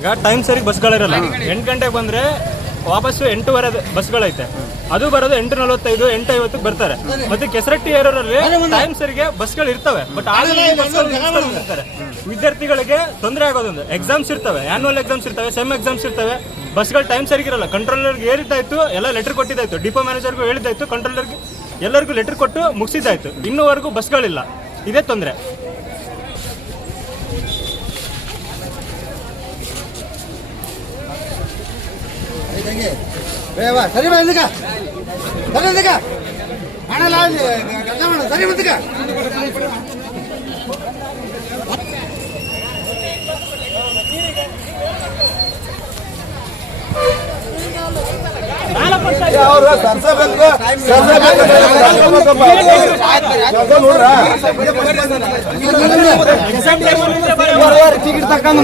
ಈಗ ಟೈಮ್ ಸರಿಗೆ ಬಸ್ಗಳಿರಲ್ಲ. 8 ಗಂಟೆಗೆ ಬಂದ್ರೆ ವಾಪಸ್ಸು 8:15 ಬಸ್ಗಳೈತೆ. ಅದು ಬರೋದು 8:45 8:50 ಬರ್ತಾರೆ. ಮತ್ತೆ ಕೆಸರಟ್ಟಿ ಏರೋರಲ್ಲಿ ಟೈಮ್ ಸರಿಗೆ ಬಸ್ಗಳು ಇರ್ತವೆ, ಬಟ್ ಇರ್ತಾರೆ. ವಿದ್ಯಾರ್ಥಿಗಳಿಗೆ ತೊಂದರೆ ಆಗೋದೊಂದು. ಎಕ್ಸಾಮ್ಸ್ ಇರ್ತವೆ, ಆನ್ಯುವಲ್ ಎಕ್ಸಾಮ್ಸ್ ಇರ್ತವೆ, ಸೆಮ್ ಎಕ್ಸಾಮ್ಸ್ ಇರ್ತವೆ. ಬಸ್ಗಳು ಟೈಮ್ ಸರಿಗಿರಲ್ಲ. ಕಂಟ್ರೋಲರ್ಗೆ ಹೇಳಿದ್ದಾಯ್ತು, ಎಲ್ಲ ಲೆಟರ್ ಕೊಟ್ಟಿದ್ದಾಯ್ತು, ಡಿಪೋ ಮ್ಯಾನೇಜರ್ಗೂ ಹೇಳಿದ್ದಾಯ್ತು, ಕಂಟ್ರೋಲರ್ಗೆ ಎಲ್ಲರಿಗೂ ಲೆಟರ್ ಕೊಟ್ಟು ಮುಗಿಸಿದ್ದಾಯ್ತು. ಇನ್ನೂವರೆಗೂ ಬಸ್ಗಳಿಲ್ಲ. ಇದೇ ತೊಂದರೆ. ಸರಿ ಬಂದಿಕ ಬಂದಿಕ ಮಾಡಲ್ಲ ಸರಿ ಬಂದಿಕ ಟಿಕೆಟ್ ತಗೊಂಡು